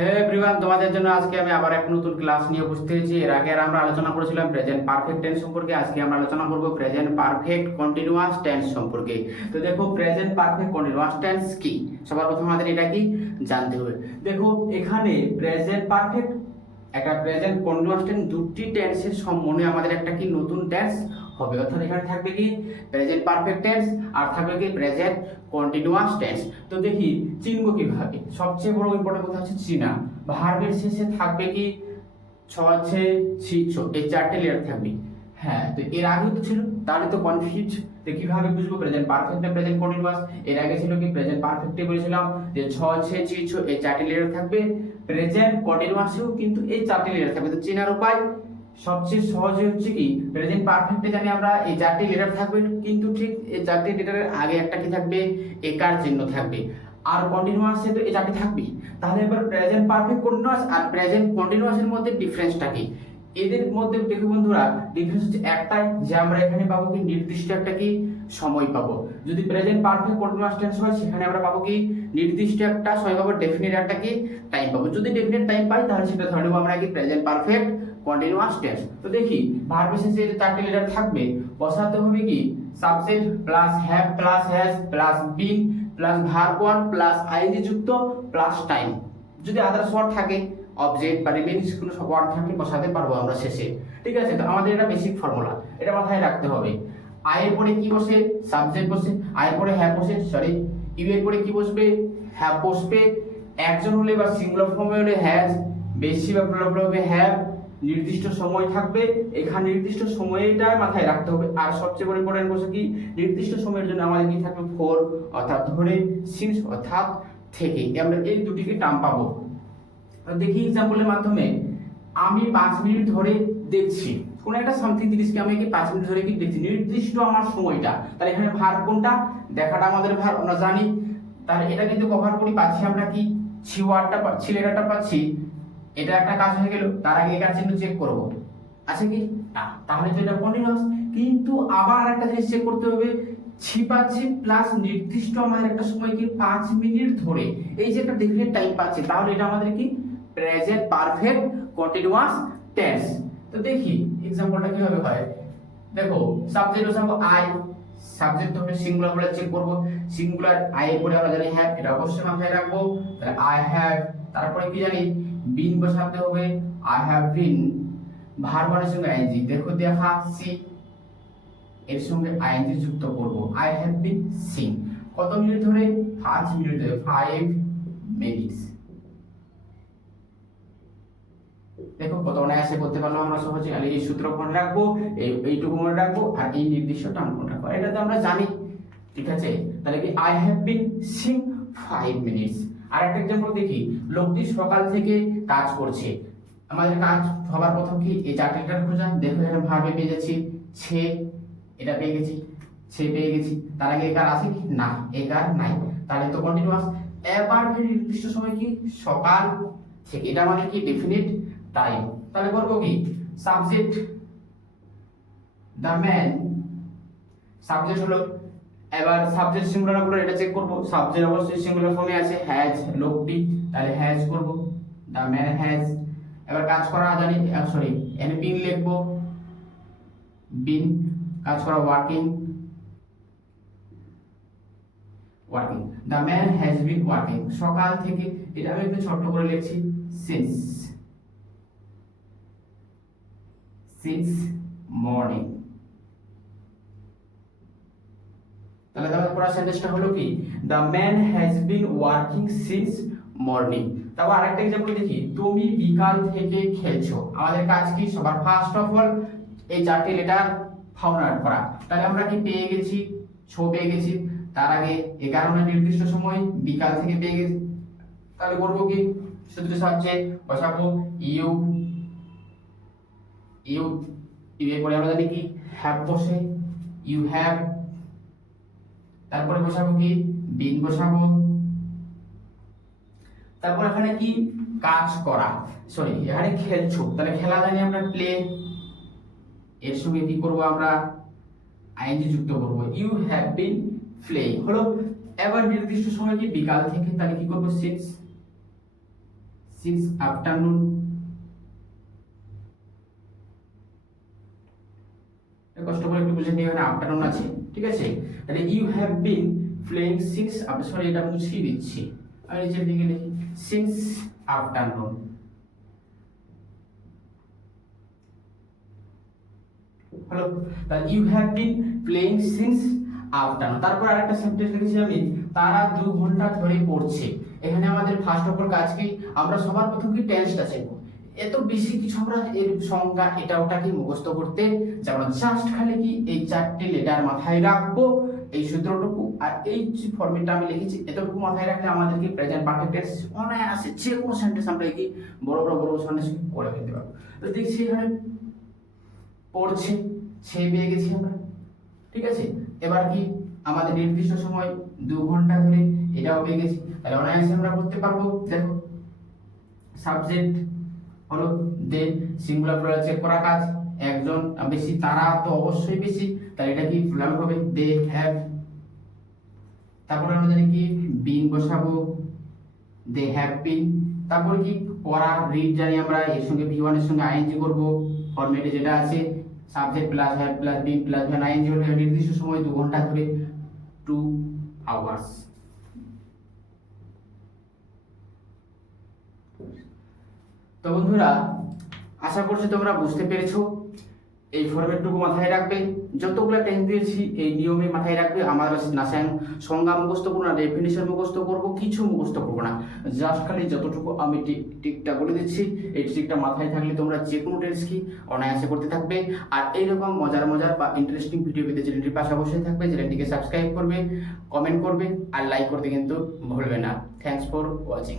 Hello everyone, তোমাদের জন্য আজকে আমি আবার এক নতুন ক্লাস নিয়ে উপস্থিত হয়েছি। এর আগে আমরা আলোচনা করেছিলাম প্রেজেন্ট পারফেক্ট টেন্স সম্পর্কে। আজকে আমরা আলোচনা করব প্রেজেন্ট পারফেক্ট কন্টিনিউয়াস টেন্স সম্পর্কে। তো দেখো, প্রেজেন্ট পারফেক্ট কন্টিনিউয়াস টেন্স কি, সবার প্রথমে আমাদের এটা কি জানতে হবে। দেখো, এখানে প্রেজেন্ট পারফেক্ট একটা প্রেজেন্ট কন্টিনিউয়াস টেন্স, দুটি টেন্সের সমন্বয়ে আমাদের একটা কি নতুন টেন্স হবে। অর্থাৎ এখানে থাকবে কি প্রেজেন্ট পারফেক্ট টেন্স আর থাকবে কি প্রেজেন্ট কন্টিনিউয়াস টেন্স। তো দেখি চিনব কিভাবে। সবচেয়ে বড় ইম্পর্টেন্ট কথা হচ্ছে চিনা। ভার্বের শেষে থাকবে কি ছ ছে ছি ছো, এই চারটে লেয়ার থাকবে। হ্যাঁ, তো এর আগে তো ছিল, তাহলে তো কনফিউজ। তো কিভাবে বুঝবো প্রেজেন্ট পারফেক্ট না প্রেজেন্ট কন্টিনিউয়াস? এর আগে ছিল কি প্রেজেন্ট পারফেক্টে বলেছিলাম যে ছ ছে ছি ছো এই চারটে লেয়ার থাকবে। প্রেজেন্ট কন্টিনিউয়াসেও কিন্তু এই চারটে লেয়ার থাকবে। তো চেনার উপায় সবচেয়ে সহজ হচ্ছে কি প্রেজেন্ট পারফেক্টে জানি আমরা এই চারটি লেটার থাকবে, কিন্তু ঠিক এই চারটি লেটারের আগে একটা কি থাকবে, একার চিহ্ন থাকবে। আর কন্টিনিউয়াসে তো এই চারটি থাকবে। তাহলে এবার প্রেজেন্ট পারফেক্ট কন্টিনিউয়াস আর প্রেজেন্ট কন্টিনিউয়াসের মধ্যে ডিফারেন্সটা কি? এদের মধ্যে দেখো বন্ধুরা, ডিফারেন্স হচ্ছে একটাই, যে আমরা এখানে পাবো কি নির্দিষ্ট একটা কি সময় পাবো। যদি প্রেজেন্ট পারফেক্ট কন্টিনিউয়াস টেন্স হয় সেখানে আমরা পাবো কি নির্দিষ্ট একটা সময় পাবো, ডেফিনিট একটা কি টাইম পাবো। যদি ডেফিনিট টাইম পাই তাহলে সেটা ধরে নেবো আমরা কি প্রেজেন্ট পারফেক্ট কন্টিনিউয়াস টেন্স। তো দেখি ভার্বের শেষে যে চারটি লেটার থাকবে, বসাতে হবে কি subject plus have plus has plus been plus verb one plus ING যুক্ত প্লাস টাইম। যদি আদার্স ওয়ার্ড থাকে, অবজেক্ট বা রিমেইনিং কোনো সব ওয়ার্ড থাকলে বসাতে পারবো আমরা শেষে। ঠিক আছে, তো আমাদের এটা বেসিক ফর্মুলা, এটা মাথায় রাখতে হবে। আই এর পরে কি বসে? সাবজেক্ট বসে। আই এর পরে হ্যাভ বসে, সরি ইউ এর পরে কি বসবে? হ্যাভ বসবে। একজন হলে বা সিঙ্গুলার ফর্মে হলে হ্যাজ, বেশি বা প্লুরাল হবে হ্যাভ। নির্দিষ্ট সময় থাকবে, এখানে নির্দিষ্ট সময়টা মাথায় রাখতে হবে। আর সবচেয়ে বড় ইম্পর্টেন্ট বসে কি নির্দিষ্ট সময়ের জন্য আমাদের কি থাকবে ফর, অর্থাৎ ধরে, সিন্স অর্থাৎ থেকে। আমরা এই দুটিকে টার্ম পাবো। দেখি এক্সাম্পলের মাধ্যমে। আমি 5 মিনিট ধরে দেখছি কোন একটা সামথিং জিনিসকে, আমি কি 5 মিনিট ধরে কি দেখছি, নির্দিষ্ট আমার সময়টা। তাহলে এখানে ভার্ব কোনটা? দেখাটা আমাদের ভার্ব, আমরা জানি। তাহলে এটা কিন্তু কভার করি, পাচ্ছি আমরা কি ছি ওয়ার্ডটা পাচ্ছি, লেটারটা পাচ্ছি। এটা একটা কাজ হয়ে গেল। তার আগে এটার চিহ্ন চেক করব আছে কি না, তাহলে তো এটা কন্টিনিউয়াস। কিন্তু আবার আরেকটা জিনিস চেক করতে হবে, ছি পাচ্ছি প্লাস নির্দিষ্ট আমার একটা সময় কি 5 মিনিট ধরে, এই যে একটা ডেফিনিট টাইম পাচ্ছি, তাহলে এটা আমাদের কি প্রেজেন্ট পারফেক্ট কন্টিনিউয়াস টেন্স। তো দেখি এক্সাম্পলটা কিভাবে হয়। দেখো সাবজেক্ট বসাবো আই, সাবজেক্ট হবে সিঙ্গুলার বলে চেক করব। সিঙ্গুলার আই এর পরে আমরা জানি হ্যাভ, এটা অবশ্যই মাথায় রাখবো। তাহলে আই হ্যাভ, তারপরে কি জানি বিন বসাতে হবে, আই হ্যাভ বিন। ভার্বের সঙ্গে আইএনজি, দেখো দেখা সি, এর সঙ্গে আইএনজি যুক্ত করব, আই হ্যাভ বিন সিং। কত মিনিট ধরে? 5 মিনিট ধরে, 5 মিনিটস। দেখো কত অনায়াসে করতে পারলাম আমরা সহজে। আর এই সূত্র মনে রাখবো, এইটুকু মনে রাখবো, আর এই নির্দিষ্ট টার্ম মনে রাখবো, এটা তো আমরা জানি। ঠিক আছে, তাহলে কি I have been sing 5 minutes. আর একটা এক্সাম্পল দেখি, লোকটি সকাল থেকে কাজ করছে। আমাদের কাজ সবার প্রথম কি এই চারটি লেটার খোঁজা। দেখো এখানে ভার্বে পেয়ে যাচ্ছি ছে, এটা পেয়ে গেছি, ছে পেয়ে গেছি। তার আগে একার আছে কি না, একার নাই, তাহলে তো কন্টিনিউয়াস। এবার নির্দিষ্ট সময় কি সকাল থেকে, এটা মানে কি ডেফিনিট টাইম। তাহলে করবো কি সাবজেক্ট দ্য ম্যান, সাবজেক্ট হলো। এবার সাবজেক্ট সিঙ্গুলার গুলো এটা চেক করব। সাবজেক্ট অবশ্যই সিঙ্গুলার ফর্মে আছে হ্যাজ, লোকটি, তাহলে হ্যাজ করব, দ্য ম্যান হ্যাজ। এবার কাজ করা জানি, সরি এন বিন লিখবো, বিন। কাজ করা working, working, the man has been working. সকাল থেকে, এটা আমি একটু ছোট করে লিখছি সিন্স, সিন্স মর্নিং। তাহলে তাহলে পুরো সেন্টেন্সটা হলো কি the man has been working since morning. তারপর আরেকটা एग्जांपल দেখি, তুমি বিকাল থেকে খেলছো। আমাদের কাজ কি সবার ফার্স্ট অফ অল এই চারটি লেটার ফাউন্ড আউট করা। তাহলে আমরা কি পেয়ে গেছি, ছো পেয়ে গেছি। তার আগে এই কারণে নির্দিষ্ট সময় বিকাল থেকে পেয়ে গেছি। তাহলে করব কি সূত্রের সাহায্যে বসাবো ইউ, ইউ এর পরে আমরা জানি কি হ্যাভ বসে, ইউ হ্যাভ। তারপরে বসাবো কি বিন বসাবো। তারপর এখানে কি কাজ করা, সরি এখানে খেলছো, তাহলে খেলা জানি আমরা প্লে, এর সঙ্গে কি করব আমরা আইএনজি যুক্ত করব, ইউ হ্যাভ বিন প্লেইং হলো। এবার নির্দিষ্ট সময় কি বিকাল থেকে, তাহলে কি করব সিন্স, সিন্স আফটারনুন, কষ্ট করে একটু বুঝে নিয়ে এখানে আফটারনুন আছে, ঠিক আছে। তাহলে you have been playing since, sorry এটা মুছিয়ে দিচ্ছি, আমি নিচের দিকে লিখি সিন্স আফটারনুন। হ্যালো, তাহলে you have been playing since afternoon. তারপর আরেকটা সেন্টেন্স লিখেছি আমি, তারা 2 ঘন্টা ধরে পড়ছে। এখানে আমাদের ফার্স্ট অফ অল কাজ কি, আমরা সবার প্রথম কি টেন্সটা চাইবো। এত বেশি কিছু আমরা এর সংজ্ঞা এটা ওটাকে মুখস্থ করতে যাব না, জাস্ট খালি কি এই 4টে লেটার মাথায় রাখবো, এই সূত্রটুকু আর এই যে ফর্মেটটা আমি লিখেছি এতটুকু মাথায় রাখলে আমাদেরকে প্রেজেন্ট পারফেক্ট টেন্স অনায়াসে যে কোনো সেন্টেন্স আমরা কি বড় বড় সেন্টেন্স করে ফেলতে পারবো। তো দেখছি এখানে পড়ছে, সে পেয়ে গেছি আমরা, ঠিক আছে। এবার কি আমাদের নির্দিষ্ট সময় 2 ঘন্টা ধরে, এটাও পেয়ে গেছি, তাহলে অনায়াসে আমরা করতে পারবো। দেখো সাবজেক্ট হলো দে, সিঙ্গুলার প্লুরাল চেক করা কাজ, একজন বেশি, তারা তো অবশ্যই বেশি, তাহলে এটা কি প্লুরাল হবে দে হ্যাভ। তারপর আমরা জানি কি বিন বসাবো, দে হ্যাভ বিন। তারপর কি পড়া রিড জানি আমরা, এর সঙ্গে ভি1 এর সঙ্গে আইএনজি করব, ফরম্যাটে যেটা আছে subject plus have plus been plus V ING হলে নির্দিষ্ট সময় 2 ঘন্টা ধরে 2 আওয়ার্স। তো বন্ধুরা আশা করছি তোমরা বুঝতে পেরেছো। এই ফরম্যাটটুকু মাথায় রাখবে, যতগুলো টেন্স দিয়েছি এই নিয়মে মাথায় রাখবে। আমার না সংজ্ঞা মুখস্থ করবো না, ডেফিনিশন মুখস্থ করবো, কিছু মুখস্থ করবো না, জাস্ট খালি যতটুকু আমি টিকটা বলে দিচ্ছি এই টিকটা মাথায় থাকলে তোমরা যে কোনো টেন্স কি অনায়াসে করতে থাকবে। আর এইরকম মজার বা ইন্টারেস্টিং ভিডিও পেতে চ্যানেলটির পাশে অবশ্যই থাকবে, চ্যানেলটিকে সাবস্ক্রাইব করবে, কমেন্ট করবে আর লাইক করতে কিন্তু ভুলবে না। Thanks for watching.